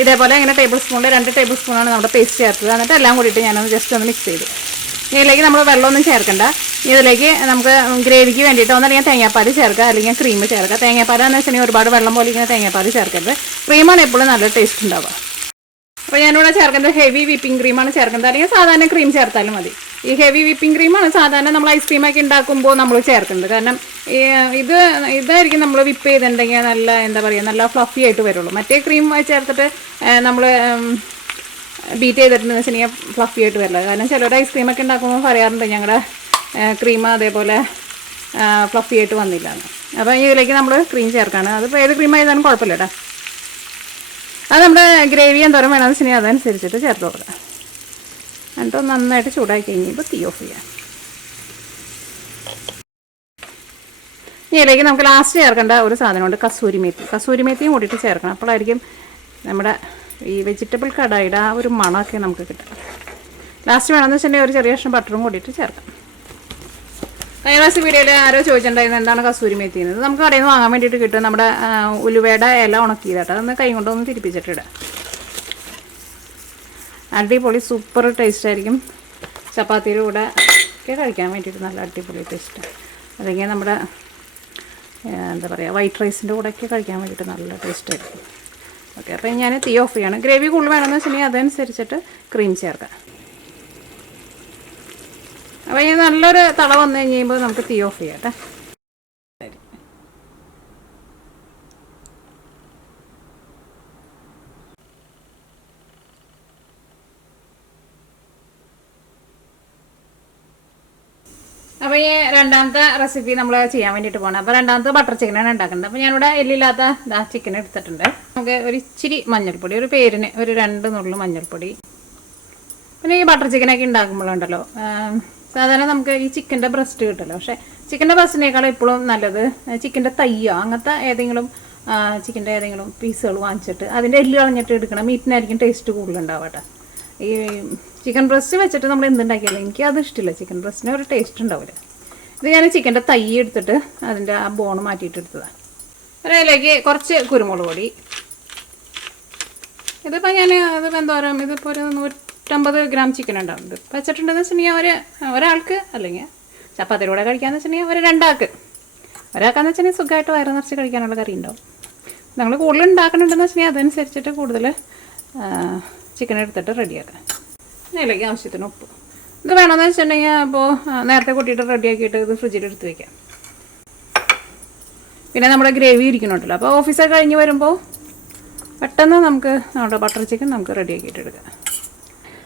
ഇതേപോലെ ഇങ്ങനെ ടേബിൾ സ്പൂണിൽ 2 ടേബിൾ സ്പൂണാണ് നമ്മുടെ പേസ്റ്റ് ചേർത്തത്. എന്നിട്ട് എല്ലാം കൂടിയിട്ട് ഞാനൊന്ന് ജസ്റ്റ് ഒന്ന് മിക്സ് ചെയ്തു. ഇതിലേക്ക് നമ്മൾ വെള്ളമൊന്നും ചേർക്കണ്ട. ഇതിലേക്ക് നമുക്ക് ഗ്രേവിക്ക് വേണ്ടിയിട്ട് ഒന്നല്ലെങ്കിൽ തേങ്ങാപ്പാൽ ചേർക്കുക, അല്ലെങ്കിൽ ക്രീം ചേർക്കുക. തേങ്ങാപ്പാലാന്ന് വെച്ചിട്ടുണ്ടെങ്കിൽ ഒരുപാട് വെള്ളം പോലെ ഇങ്ങനെ തേങ്ങാപ്പാൽ ചേർക്കരുത്. ക്രീമാണ് എപ്പോഴും നല്ല ടേസ്റ്റ് ഉണ്ടാവുക. അപ്പോൾ ഞാനിവിടെ ചേർക്കുന്നത് ഹെവി വിപ്പിംഗ് ക്രീമാണ് ചേർക്കുന്നത്, അല്ലെങ്കിൽ സാധാരണ ക്രീം ചേർത്താലും മതി. ഈ ഹെവി വിപ്പിംഗ് ക്രീമാണ് സാധാരണ നമ്മൾ ഐസ്ക്രീമൊക്കെ ഉണ്ടാക്കുമ്പോൾ നമ്മൾ ചേർക്കുന്നത്. കാരണം ഇതായിരിക്കും നമ്മൾ വിപ്പ് ചെയ്തിട്ടുണ്ടെങ്കിൽ നല്ല എന്താ പറയുക, നല്ല ഫ്ലഫി ആയിട്ട് വരുള്ളൂ. മറ്റേ ക്രീം ചേർത്തിട്ട് നമ്മൾ ബീറ്റ് ചെയ്തിട്ടുണ്ടെന്ന് വെച്ചിട്ടുണ്ടെങ്കിൽ ഫ്ലഫി ആയിട്ട് വരില്ല. കാരണം ചിലർ ഐസ്ക്രീമൊക്കെ ഉണ്ടാക്കുമ്പോൾ പറയാറുണ്ട് ഞങ്ങളുടെ ക്രീം അതേപോലെ ഫ്ലഫി ആയിട്ട് വന്നില്ല എന്ന്. അപ്പോൾ ഇതിലേക്ക് നമ്മൾ ക്രീം ചേർക്കാണ്. അതിപ്പോൾ ഏത് ക്രീം ആയതാലും കുഴപ്പമില്ല കേട്ടോ. അത് നമ്മുടെ ഗ്രേവി എന്തോരം വേണമെന്ന് വെച്ചിട്ടുണ്ടെങ്കിൽ അതനുസരിച്ചിട്ട് ചേർത്ത് കൊടുക്കാം. എന്നിട്ട് നന്നായിട്ട് ചൂടാക്കി കഴിഞ്ഞപ്പോൾ തീ ഓഫ് ചെയ്യാം. ഇതിലേക്ക് നമുക്ക് ലാസ്റ്റ് ചേർക്കേണ്ട ഒരു സാധനമുണ്ട്, കസൂരി മേത്തിയും കൂടിയിട്ട് ചേർക്കണം. അപ്പോഴായിരിക്കും നമ്മുടെ ഈ വെജിറ്റബിൾ കടായിയുടെ ആ ഒരു മണമൊക്കെ നമുക്ക് കിട്ടും. ലാസ്റ്റ് വേണമെന്ന് വെച്ചിട്ടുണ്ടെങ്കിൽ ഒരു ചെറിയ കഷ്ണം ബട്ടറും കൂടിയിട്ട് ചേർക്കാം. കഴിഞ്ഞ പ്രാവശ്യം വീഡിയോയിൽ ആരോ ചോദിച്ചിട്ടുണ്ടായിരുന്നു എന്താണ് കസൂരി മേത്തി എന്നത്. നമുക്ക് കടയിൽ നിന്ന് വാങ്ങാൻ വേണ്ടിയിട്ട് കിട്ടും. നമ്മുടെ ഉലുവയുടെ ഇല ഉണക്കിയതാട്ടോ. അതൊന്ന് കൈ കൊണ്ടൊന്ന് തിരിപ്പിച്ചിട്ടിടാം. അടിപൊളി സൂപ്പർ ടേസ്റ്റ് ആയിരിക്കും. ചപ്പാത്തിയുടെ കൂടെ ഒക്കെ കഴിക്കാൻ വേണ്ടിയിട്ട് നല്ല അടിപൊളി ടേസ്റ്റ്. അല്ലെങ്കിൽ നമ്മുടെ എന്താ പറയുക, വൈറ്റ് റൈസിൻ്റെ കൂടെയൊക്കെ കഴിക്കാൻ വേണ്ടിയിട്ട് നല്ല ടേസ്റ്റ് ആയിരിക്കും. ഓക്കെ, അപ്പോൾ ഞാൻ തീ ഓഫ് ചെയ്യണം. ഗ്രേവി കൂടുതൽ വേണമെന്ന് വെച്ചിട്ടുണ്ടെങ്കിൽ അതനുസരിച്ചിട്ട് ക്രീം ചേർക്കാം. അപ്പോൾ ഈ നല്ലൊരു തള വന്നു കഴിയുമ്പോൾ നമുക്ക് തീ ഓഫ് ചെയ്യാം കേട്ടോ. അപ്പോൾ ഈ രണ്ടാമത്തെ റെസിപ്പി നമ്മൾ ചെയ്യാൻ വേണ്ടിയിട്ട് പോകണം. അപ്പോൾ രണ്ടാമത്തെ ബട്ടർ ചിക്കനാണ് ഉണ്ടാക്കുന്നത്. അപ്പോൾ ഞാനിവിടെ എല്ലില്ലാത്ത ചിക്കൻ എടുത്തിട്ടുണ്ട്. നമുക്ക് ഒരു ഇച്ചിരി മഞ്ഞൾപ്പൊടി, ഒരു പേരിന് ഒരു 2 നുള്ളു മഞ്ഞൾപ്പൊടി. പിന്നെ ഈ ബട്ടർ ചിക്കനൊക്കെ ഉണ്ടാക്കുമ്പോഴുണ്ടല്ലോ, സാധാരണ നമുക്ക് ഈ ചിക്കൻ്റെ ബ്രസ്റ്റ് കിട്ടുമല്ലോ. പക്ഷേ ചിക്കൻ്റെ ബ്രസ്റ്റിനേക്കാളും എപ്പോഴും നല്ലത് ചിക്കൻ്റെ തയ്യോ അങ്ങനത്തെ ഏതെങ്കിലും ചിക്കൻ്റെ ഏതെങ്കിലും പീസുകൾ വാങ്ങിച്ചിട്ട് അതിൻ്റെ എല്ല് കളഞ്ഞിട്ട് എടുക്കണം. മീറ്റിനായിരിക്കും ടേസ്റ്റ് കൂടുതലുണ്ടാവട്ടെ. ഈ ചിക്കൻ ബ്രസ്റ്റ് വെച്ചിട്ട് നമ്മൾ എന്തുണ്ടാക്കിയാലും എനിക്ക് അത് ഇഷ്ടമില്ല. ചിക്കൻ ബ്രസ്റ്റിന് ഒരു ടേസ്റ്റ് ഉണ്ടാവില്ല. ഇത് ഞാൻ ചിക്കൻ്റെ തൈ എടുത്തിട്ട് അതിൻ്റെ ആ ബോണ് മാറ്റിയിട്ട് എടുത്തതാണ്. അതിലേക്ക് കുറച്ച് കുരുമുളക് പൊടി. ഇതിപ്പോൾ ഞാൻ അതിപ്പോൾ എന്തോരം, ഇതിപ്പോൾ ഒരു 150 ഗ്രാം ചിക്കൻ ഉണ്ടാവുന്നുണ്ട്. വെച്ചിട്ടുണ്ടെന്ന് വെച്ചിട്ടുണ്ടെങ്കിൽ ഒരാൾക്ക്, അല്ലെങ്കിൽ ചപ്പാത്തിയുടെ കൂടെ കഴിക്കാമെന്ന് വെച്ചിട്ടുണ്ടെങ്കിൽ ഒരു 2 ആൾക്ക്. ഒരാൾക്കാന്ന് വെച്ചിട്ടുണ്ടെങ്കിൽ സുഖമായിട്ട് വയറ് നിറച്ച് കഴിക്കാനുള്ള കറി ഉണ്ടാവും. നമ്മൾ കൂടുതൽ ഉണ്ടാക്കണുണ്ടെന്ന് വെച്ചിട്ടുണ്ടെങ്കിൽ അതനുസരിച്ചിട്ട് കൂടുതൽ ചിക്കൻ എടുത്തിട്ട് റെഡിയാക്കാം. അതിലേക്ക് ആവശ്യത്തിന് ഉപ്പ്. ഇത് വേണമെന്ന് വെച്ചിട്ടുണ്ടെങ്കിൽ അപ്പോൾ നേരത്തെ കൂട്ടിയിട്ട് റെഡിയാക്കിയിട്ട് ഇത് ഫ്രിഡ്ജിൽ എടുത്ത് വയ്ക്കാം. പിന്നെ നമ്മുടെ ഗ്രേവി ഇരിക്കണുണ്ടല്ലോ, അപ്പോൾ ഓഫീസൊക്കെ കഴിഞ്ഞ് വരുമ്പോൾ പെട്ടെന്ന് നമുക്ക് നമ്മുടെ ബട്ടർ ചിക്കൻ നമുക്ക് റെഡിയാക്കിയിട്ട് എടുക്കാം.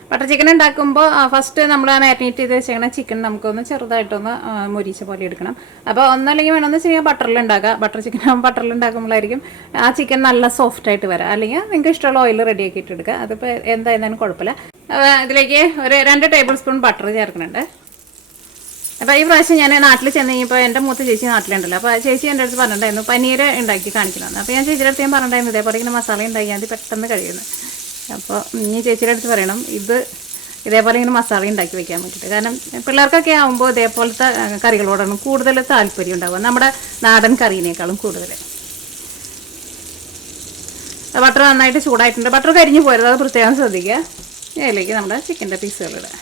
ബട്ടർ ചിക്കൻ ഉണ്ടാക്കുമ്പോൾ ഫസ്റ്റ് നമ്മൾ മാരിനേറ്റ് ചെയ്ത് വെച്ചേക്കണ ചിക്കൻ നമുക്കൊന്ന് ചെറുതായിട്ടൊന്ന് മൊരിച്ച പോലെ എടുക്കണം. അപ്പോൾ ഒന്നല്ലെങ്കിൽ വേണമെന്ന് വെച്ച് കഴിഞ്ഞാൽ ബട്ടറിൽ ഉണ്ടാക്കുക. ബട്ടർ ചിക്കൻ ബട്ടറിൽ ഉണ്ടാക്കുമ്പോഴായിരിക്കും ആ ചിക്കൻ നല്ല സോഫ്റ്റായിട്ട് വരാം. അല്ലെങ്കിൽ നിങ്ങൾക്ക് ഇഷ്ടമുള്ള ഓയിൽ റെഡിയാക്കിയിട്ട് എടുക്കുക. അതിപ്പോൾ എന്തായിരുന്നാലും കുഴപ്പമില്ല. ഇതിലേക്ക് ഒരു 2 ടേബിൾ സ്പൂൺ ബട്ടർ ചേർക്കുന്നുണ്ട്. അപ്പോൾ ഈ പ്രാവശ്യം ഞാൻ നാട്ടിൽ ചെന്ന് കഴിഞ്ഞപ്പോൾ എൻ്റെ മൂത്ത ചേച്ചി നാട്ടിലുണ്ടല്ലോ. അപ്പോൾ ചേച്ചി എൻ്റെ അടുത്ത് പറഞ്ഞിട്ടുണ്ടായിരുന്നു പനീർ ഉണ്ടാക്കി കാണിക്കണമെന്ന്. അപ്പോൾ ഞാൻ ചേച്ചിയുടെ അടുത്ത് ഞാൻ പറഞ്ഞിട്ടുണ്ടായിരുന്നു ഇതേപോലെ ഇങ്ങനെ മസാല ഉണ്ടാക്കിയാൽ മതി, പെട്ടെന്ന് കഴിയുന്നു. അപ്പോൾ ഇനി ചേച്ചിയുടെ അടുത്ത് പറയണം ഇതേപോലെ ഇങ്ങനെ മസാല ഉണ്ടാക്കി വെക്കാൻ വേണ്ടിയിട്ട്. കാരണം പിള്ളേർക്കൊക്കെ ആകുമ്പോൾ ഇതേപോലത്തെ കറികളോടാണ് കൂടുതൽ താല്പര്യം ഉണ്ടാവുക, നമ്മുടെ നാടൻ കറീനേക്കാളും കൂടുതൽ. ബട്ടർ നന്നായിട്ട് ചൂടായിട്ടുണ്ട്. ബട്ടർ കരിഞ്ഞു പോരുത്, അത് പ്രത്യേകം ശ്രദ്ധിക്കുക. അതിലേക്ക് നമ്മുടെ ചിക്കൻ്റെ പീസുകളിടുക.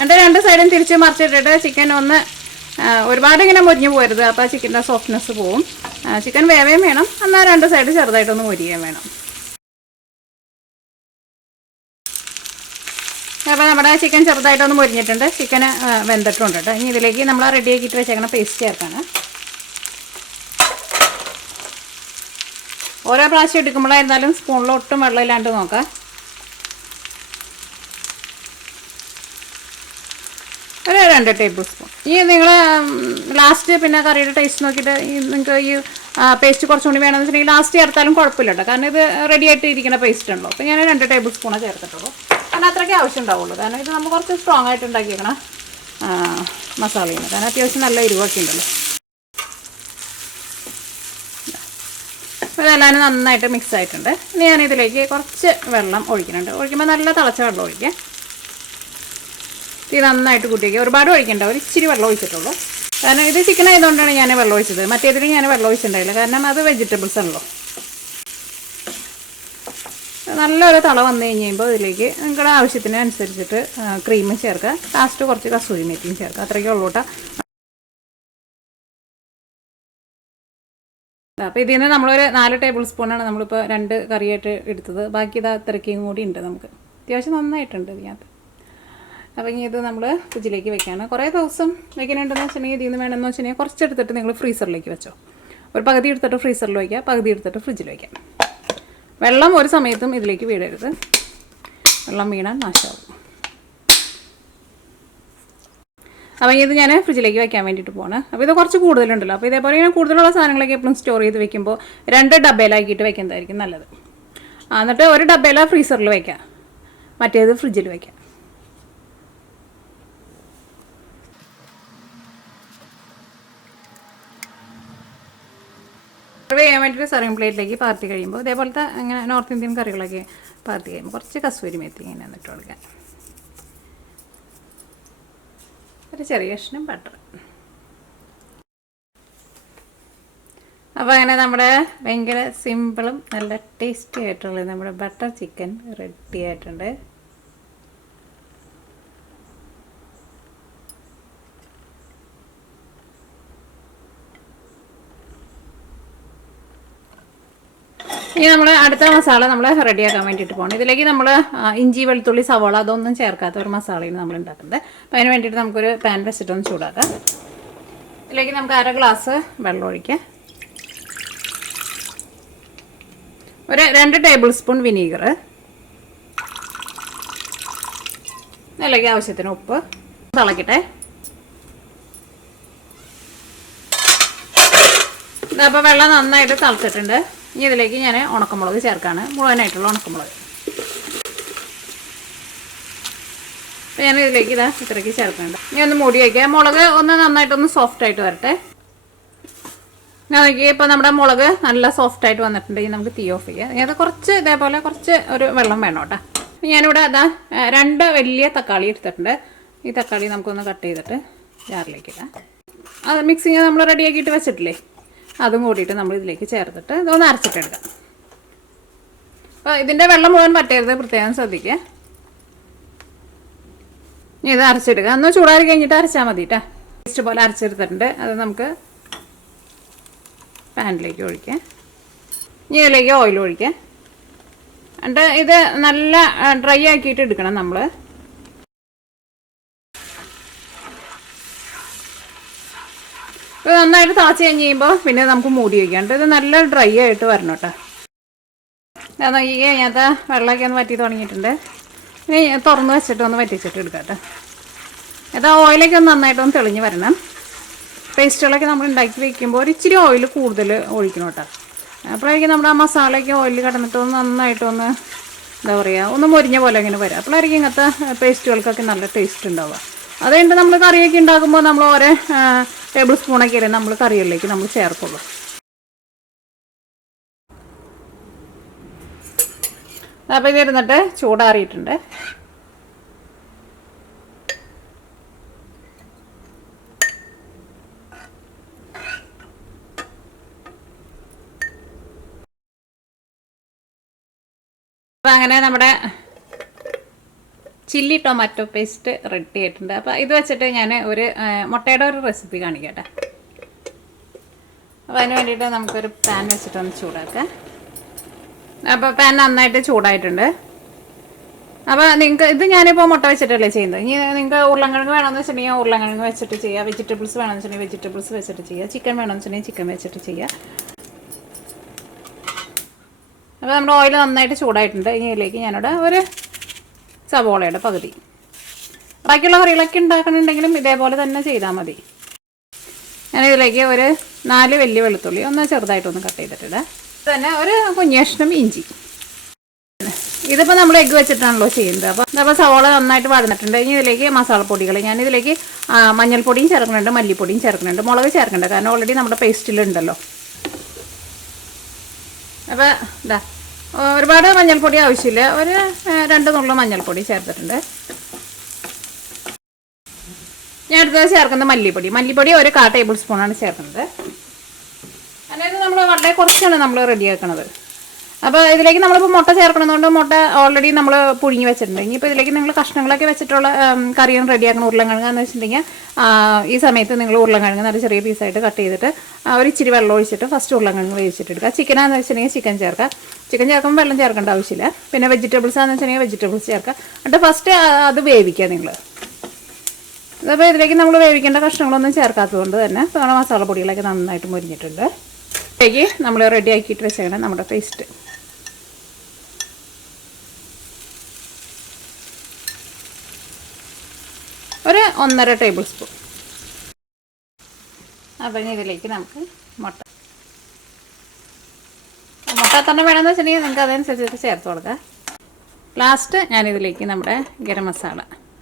എന്നിട്ട് 2 സൈഡും തിരിച്ച് മറിച്ചിട്ടിട്ട് ചിക്കൻ ഒന്ന് ഒരുപാട് ഇങ്ങനെ മൊരിഞ്ഞു പോരുത്. അപ്പോൾ ചിക്കൻ്റെ സോഫ്റ്റ്നെസ് പോവും. ചിക്കൻ വേവേം വേണം, എന്നാൽ 2 സൈഡ് ചെറുതായിട്ടൊന്ന് മൊരിയുകയും വേണം. അപ്പോൾ നമ്മുടെ ചിക്കൻ ചെറുതായിട്ടൊന്ന് മൊരിഞ്ഞിട്ടുണ്ട്, ചിക്കന് വെന്തിട്ടുണ്ട് കേട്ടോ. ഇനി ഇതിലേക്ക് നമ്മൾ റെഡിയാക്കിയിട്ട് വെച്ചേക്കണ പേസ്റ്റ് ചേർക്കാണ്. ഓരോ പ്രാവശ്യം എടുക്കുമ്പോഴായിരുന്നാലും സ്പൂണിൽ ഒട്ടും വെള്ളമില്ലാണ്ട് നോക്കാം. ഒരു 2 ടേബിൾ സ്പൂൺ. ഈ നിങ്ങൾ ലാസ്റ്റ് പിന്നെ കറിയുടെ ടേസ്റ്റ് നോക്കിയിട്ട് നിങ്ങൾക്ക് ഈ പേസ്റ്റ് കുറച്ചും കൂടി വേണമെന്ന് വെച്ചിട്ടുണ്ടെങ്കിൽ ലാസ്റ്റ് ചേർത്താലും കുഴപ്പമില്ല കേട്ടോ. കാരണം ഇത് റെഡി ആയിട്ട് ഇരിക്കുന്ന പേസ്റ്റ് ഉണ്ടല്ലോ. അപ്പോൾ ഞാൻ 2 ടേബിൾ സ്പൂണേ ചേർത്തിട്ടുള്ളൂ. കാരണം അത്രയ്ക്ക് ആവശ്യം ഉണ്ടാവുള്ളൂ. കാരണം ഇത് നമ്മൾ കുറച്ച് സ്ട്രോങ് ആയിട്ട് ഉണ്ടാക്കിയേക്കണം മസാലയാണ്. കാരണം അത്യാവശ്യം നല്ല എരിവൊക്കെ ഉണ്ടല്ലോ. ഇതെല്ലാം നന്നായിട്ട് മിക്സ് ആയിട്ടുണ്ട്. ഇനി ഞാനിതിലേക്ക് കുറച്ച് വെള്ളം ഒഴിക്കുന്നുണ്ട്. ഒഴിക്കുമ്പോൾ നല്ല തിളച്ച വെള്ളം ഒഴിക്കാം. ഇത് നന്നായിട്ട് കൂട്ടി വയ്ക്കുക. ഒരുപാട് ഒഴിക്കണ്ട, ഒരു ഇച്ചിരി വെള്ളം ഒഴിച്ചിട്ടുള്ളൂ. കാരണം ഇത് ചിക്കൻ ആയതുകൊണ്ടാണ് ഞാൻ വെള്ളം ഒഴിച്ചത്. മറ്റേതിന് ഞാൻ വെള്ളം ഒഴിച്ചിട്ടുണ്ടായില്ല, കാരണം അത് വെജിറ്റബിൾസ് ആണല്ലോ. നല്ലൊരു തള വന്നു കഴിയുമ്പോൾ ഇതിലേക്ക് നിങ്ങളുടെ ആവശ്യത്തിന് അനുസരിച്ചിട്ട് ക്രീം ചേർക്കുക. ലാസ്റ്റ് കുറച്ച് കസൂരി മേത്തിയും ചേർക്കുക. അത്രയ്ക്കേ ഉള്ളൂ കേട്ടോ. അപ്പോൾ ഇതിൽ നിന്ന് നമ്മളൊരു 4 ടേബിൾ സ്പൂണാണ് നമ്മളിപ്പോൾ 2 കറിയായിട്ട് എടുത്തത്. ബാക്കി ഇതാ അത്രയ്ക്കും കൂടി ഉണ്ട് നമുക്ക്. അത്യാവശ്യം നന്നായിട്ടുണ്ട് ഇതിനകത്ത്. അപ്പോൾ ഇനി ഇത് നമ്മൾ ഫ്രിഡ്ജിലേക്ക് വെക്കുകയാണ്. കുറേ ദിവസം വെക്കാനുണ്ടെന്ന് വെച്ചിട്ടുണ്ടെങ്കിൽ ഇതിൽ നിന്ന് വേണമെന്ന് വെച്ചിട്ടുണ്ടെങ്കിൽ കുറച്ചെടുത്തിട്ട് നിങ്ങൾ ഫ്രീസറിലേക്ക് വെച്ചോ. ഒരു പകുതി എടുത്തിട്ട് ഫ്രീസറിൽ വയ്ക്കുക, പകുതി എടുത്തിട്ട് ഫ്രിഡ്ജിൽ വയ്ക്കാം. വെള്ളം ഒരു സമയത്തും ഇതിലേക്ക് വീഴരുത്, വെള്ളം വീണാൽ നാശമാവും. അപ്പോൾ ഇത് ഞാൻ ഫ്രിഡ്ജിലേക്ക് വെക്കാൻ വേണ്ടിയിട്ട് പോവാണ്. അപ്പോൾ ഇത് കുറച്ച് കൂടുതലുണ്ടല്ലോ. അപ്പോൾ ഇതേപോലെ ഇങ്ങനെ കൂടുതലുള്ള സാധനങ്ങളൊക്കെ എപ്പോഴും സ്റ്റോർ ചെയ്ത് വെക്കുമ്പോൾ 2 ഡബ്ബയിലാക്കിയിട്ട് വെക്കുന്നതായിരിക്കും നല്ലത്. എന്നിട്ട് ഒരു ഡബ്ബയില ഫ്രീസറിൽ വയ്ക്കാം, മറ്റേത് ഫ്രിഡ്ജിൽ വയ്ക്കാം. സർവ് ചെയ്യാൻ വേണ്ടിയിട്ട് സർവിങ് പ്ലേറ്റിലേക്ക് പാർത്തി കഴിയുമ്പോൾ ഇതേപോലത്തെ ഇങ്ങനെ നോർത്ത് ഇന്ത്യൻ കറികളൊക്കെ പാർത്തി കഴിയുമ്പോൾ കുറച്ച് കസൂരി മേത്തി ഇങ്ങനെ എന്നിട്ട് കൊടുക്കാൻ. ഒരു ചെറിയ കഷ്ണം ബട്ടർ. അപ്പോൾ അങ്ങനെ നമ്മുടെ ഭയങ്കര സിമ്പിളും നല്ല ടേസ്റ്റി ആയിട്ടുള്ള നമ്മുടെ ബട്ടർ ചിക്കൻ റെഡി ആയിട്ടുണ്ട്. ഇനി നമ്മൾ അടുത്ത മസാല നമ്മൾ റെഡിയാക്കാൻ വേണ്ടിയിട്ട് പോകണം. ഇതിലേക്ക് നമ്മൾ ഇഞ്ചി വെളുത്തുള്ളി സവോള അതൊന്നും ചേർക്കാത്ത ഒരു മസാലയാണ് നമ്മൾ ഉണ്ടാക്കുന്നത്. അപ്പോൾ അതിന് വേണ്ടിയിട്ട് നമുക്കൊരു പാൻ വെച്ചിട്ടൊന്ന് ചൂടാക്കാം. ഇതിലേക്ക് നമുക്ക് 1/2 ഗ്ലാസ് വെള്ളം ഒഴിക്കാം. ഒരു 2 ടേബിൾ സ്പൂൺ വിനീഗർ, ഇതിലേക്ക് ആവശ്യത്തിന് ഉപ്പ്, തിളക്കട്ടെ. അപ്പോൾ വെള്ളം നന്നായിട്ട് തിളച്ചിട്ടുണ്ട്. ഇനി ഇതിലേക്ക് ഞാൻ ഉണക്കമുളക് ചേർക്കാണ്, മുഴുവനായിട്ടുള്ള ഉണക്കമുളക്. അപ്പോൾ ഞാൻ ഇതിലേക്ക് ഇത്രയ്ക്ക് ചേർക്കുന്നുണ്ട്. ഇനി ഒന്ന് മൂടി വയ്ക്കാം. മുളക് ഒന്ന് നന്നായിട്ടൊന്ന് സോഫ്റ്റായിട്ട് വരട്ടെ. ഞാൻ നോക്കിയാൽ ഇപ്പോൾ നമ്മുടെ മുളക് നല്ല സോഫ്റ്റായിട്ട് വന്നിട്ടുണ്ടെങ്കിൽ നമുക്ക് തീ ഓഫ് ചെയ്യാം. അത് കുറച്ച് ഇതേപോലെ കുറച്ച് ഒരു വെള്ളം വേണം കേട്ടോ. ഞാനിവിടെ 2 വലിയ തക്കാളി എടുത്തിട്ടുണ്ട്. ഈ തക്കാളി നമുക്കൊന്ന് കട്ട് ചെയ്തിട്ട് ജാറിലേക്ക് ഇടാം. അത് മിക്സിങ് നമ്മൾ റെഡിയാക്കിയിട്ട് വെച്ചിട്ടില്ലേ, അതും കൂടിയിട്ട് നമ്മൾ ഇതിലേക്ക് ചേർത്തിട്ട് ഇതൊന്ന് അരച്ചിട്ടെടുക്കാം. അപ്പോൾ ഇതിൻ്റെ വെള്ളം മുഴുവൻ പറ്റരുത്, പ്രത്യേകം ശ്രദ്ധിക്കുക. ഇനി ഇത് അരച്ചെടുക്കുക. ഒന്ന് ചൂടാറി കഴിഞ്ഞിട്ട് അരച്ചാൽ മതി കേട്ടോ. പേസ്റ്റ് പോലെ അരച്ചെടുത്തിട്ടുണ്ട്. അത് നമുക്ക് പാനിലേക്ക് ഒഴിക്കാം. ഇനി ഇതിലേക്ക് ഓയിൽ ഒഴിക്കാം. എന്നിട്ട് ഇത് നല്ല ഡ്രൈ ആക്കിയിട്ട് എടുക്കണം നമ്മൾ. ഇത് നന്നായിട്ട് തിളച്ച് കഴിഞ്ഞ് കഴിയുമ്പോൾ പിന്നെ നമുക്ക് മൂടി വയ്ക്കാണ്ട് ഇത് നല്ല ഡ്രൈ ആയിട്ട് വരണം കേട്ടോ. അത് നോക്കിയാൽ അതിനകത്ത് വെള്ളമൊക്കെ ഒന്ന് വറ്റി തുടങ്ങിയിട്ടുണ്ട്. ഇനി തുറന്ന് വെച്ചിട്ട് ഒന്ന് വറ്റിച്ചിട്ട് എടുക്കാം കേട്ടോ. അത് ഓയിലൊക്കെ ഒന്ന് നന്നായിട്ടൊന്ന് തെളിഞ്ഞ് വരണം. പേസ്റ്റുകളൊക്കെ നമ്മൾ ഉണ്ടാക്കി വയ്ക്കുമ്പോൾ ഒരു ഇച്ചിരി ഓയിൽ കൂടുതൽ ഒഴിക്കണം കേട്ടോ. അപ്പോഴായിരിക്കും നമ്മുടെ ആ മസാലയ്ക്ക് ഓയിൽ കിടന്നിട്ട് ഒന്ന് നന്നായിട്ടൊന്ന് എന്താ പറയുക ഒന്ന് മൊരിഞ്ഞ പോലെ ഇങ്ങനെ വരും. അപ്പോഴായിരിക്കും ഇങ്ങനത്തെ പേസ്റ്റുകൾക്കൊക്കെ നല്ല ടേസ്റ്റ് ഉണ്ടാവുക. അതുകൊണ്ട് നമ്മൾ കറിയൊക്കെ ഉണ്ടാക്കുമ്പോൾ നമ്മൾ ഓരോ ടേബിൾ സ്പൂണൊക്കെ ഇടും നമ്മൾ കറികളിലേക്ക് നമ്മൾ ചേർക്കുള്ളൂ. അപ്പോൾ ഇതിരുന്നിട്ട് ചൂടാറിയിട്ടുണ്ട്. അപ്പോൾ അങ്ങനെ നമ്മുടെ ചില്ലി ടൊമാറ്റോ പേസ്റ്റ് റെഡി ആയിട്ടുണ്ട്. അപ്പോൾ ഇത് വെച്ചിട്ട് ഞാൻ ഒരു മുട്ടയുടെ ഒരു റെസിപ്പി കാണിക്കട്ടെ. അപ്പോൾ അതിന് വേണ്ടിയിട്ട് നമുക്കൊരു പാൻ വെച്ചിട്ടൊന്ന് ചൂടാക്കാം. അപ്പോൾ പാൻ നന്നായിട്ട് ചൂടായിട്ടുണ്ട്. അപ്പോൾ നിങ്ങൾക്ക് ഇത് ഞാനിപ്പോൾ മുട്ട വെച്ചിട്ടല്ലേ ചെയ്യുന്നത്. ഇനി നിങ്ങൾക്ക് ഉരുളക്കിഴങ്ങ് വേണമെന്ന് വെച്ചിട്ടുണ്ടെങ്കിൽ ഉരുളക്കിഴങ്ങ് വെച്ചിട്ട് ചെയ്യുക. വെജിറ്റബിൾസ് വേണമെന്ന് വെച്ചിട്ടുണ്ടെങ്കിൽ വെജിറ്റബിൾസ് വെച്ചിട്ട് ചെയ്യുക. ചിക്കൻ വേണമെന്ന് വെച്ചിട്ടുണ്ടെങ്കിൽ ചിക്കൻ വെച്ചിട്ട് ചെയ്യുക. അപ്പോൾ നമ്മുടെ ഓയിൽ നന്നായിട്ട് ചൂടായിട്ടുണ്ട്. ഇനി ഇതിലേക്ക് ഞാനിവിടെ ഒരു സവോളയുടെ പകുതി. ബാക്കിയുള്ള കറികളൊക്കെ ഉണ്ടാക്കണമെന്നുണ്ടെങ്കിലും ഇതേപോലെ തന്നെ ചെയ്താൽ മതി. ഞാനിതിലേക്ക് ഒരു 4 വലിയ വെളുത്തുള്ളി ഒന്ന് ചെറുതായിട്ടൊന്ന് കട്ട് ചെയ്തിട്ടിടാം. തന്നെ ഒരു കുഞ്ഞഷ്ണം ഇഞ്ചി. ഇതിപ്പോൾ നമ്മൾ എഗ്ഗ് വെച്ചിട്ടാണല്ലോ ചെയ്യുന്നത്. അപ്പോൾ സവോള നന്നായിട്ട് വഴന്നിട്ടുണ്ട്. ഇനി ഇതിലേക്ക് മസാലപ്പൊടികൾ ഞാനിതിലേക്ക് മഞ്ഞൾപ്പൊടിയും ചേർക്കുന്നുണ്ട്, മല്ലിപ്പൊടിയും ചേർക്കുന്നുണ്ട്, മുളക് ചേർക്കുന്നുണ്ട്. കാരണം ഓൾറെഡി നമ്മുടെ പേസ്റ്റിലുണ്ടല്ലോ. അപ്പോൾ ഇതാ ഒരുപാട് മഞ്ഞൾപ്പൊടി ആവശ്യമില്ല. ഒരു 2 നുള്ളു മഞ്ഞൾപ്പൊടി ചേർത്തിട്ടുണ്ട്. ഞാൻ അടുത്തത് ചേർക്കുന്നത് മല്ലിപ്പൊടി ഒരു 1/4 ടേബിൾ സ്പൂണാണ് ചേർക്കുന്നത്. അതായത് നമ്മൾ വളരെ കുറച്ചാണ് നമ്മൾ റെഡിയാക്കുന്നത്. അപ്പോൾ ഇതിലേക്ക് നമ്മളിപ്പോൾ മുട്ട ചേർക്കണമെന്നുകൊണ്ട് മുട്ട ഓൾറെഡി നമ്മൾ പുഴുങ്ങി വെച്ചിട്ടുണ്ട്. ഇനിയിപ്പോൾ ഇതിലേക്ക് നിങ്ങൾ കഷ്ണങ്ങളൊക്കെ വെച്ചിട്ടുള്ള കറിയും റെഡിയാക്കണം. ഉരുളക്കിഴങ്ങ് എന്ന് വെച്ചിട്ടുണ്ടെങ്കിൽ ഈ സമയത്ത് നിങ്ങൾ ഉരുളക്കിഴങ്ങ് നല്ല ചെറിയ പീസായിട്ട് കട്ട് ചെയ്തിട്ട് ഒരു ഇച്ചിരി വെള്ളം ഒഴിച്ചിട്ട് ഫസ്റ്റ് ഉരുളക്കിഴങ്ങ് വേവിച്ചിട്ട് എടുക്കുക. ചിക്കനാന്ന് വെച്ചിട്ടുണ്ടെങ്കിൽ ചിക്കൻ ചേർക്കുക. ചിക്കൻ ചേർക്കുമ്പോൾ വെള്ളം ചേർക്കേണ്ട ആവശ്യമില്ല. പിന്നെ വെജിറ്റബിൾസ് ആണെന്ന് വെച്ചിട്ടുണ്ടെങ്കിൽ വെജിറ്റബിൾസ് ചേർക്കുക. എന്നിട്ട് ഫസ്റ്റ് അത് വേവിക്കുക നിങ്ങൾ. അപ്പോൾ ഇതിലേക്ക് നമ്മൾ വേവിക്കേണ്ട കഷ്ണങ്ങളൊന്നും ചേർക്കാത്തതുകൊണ്ട് തന്നെ നമ്മുടെ മസാലപ്പൊടികളൊക്കെ നന്നായിട്ട് മൊരിഞ്ഞിട്ടുണ്ട്. ഇതിലേക്ക് നമ്മൾ റെഡിയാക്കിയിട്ട് വെച്ചേക്കണം നമ്മുടെ പേസ്റ്റ്. ഒരു 1.5 ടേബിൾ സ്പൂൺ. അപ്പം ഇനി ഇതിലേക്ക് നമുക്ക് മുട്ട തന്നെ വേണമെന്ന് വെച്ചിട്ടുണ്ടെങ്കിൽ നിങ്ങൾക്ക് അതനുസരിച്ചിട്ട് ചേർത്ത് കൊടുക്കാം. ലാസ്റ്റ് ഞാനിതിലേക്ക് നമ്മുടെ ഗരം മസാല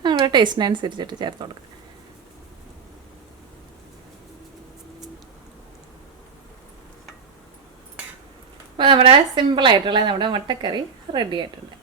നമ്മുടെ ടേസ്റ്റിനനുസരിച്ചിട്ട് ചേർത്ത് കൊടുക്കാം. അപ്പോൾ നമ്മുടെ സിമ്പിളായിട്ടുള്ള നമ്മുടെ മുട്ടക്കറി റെഡി ആയിട്ടുണ്ട്.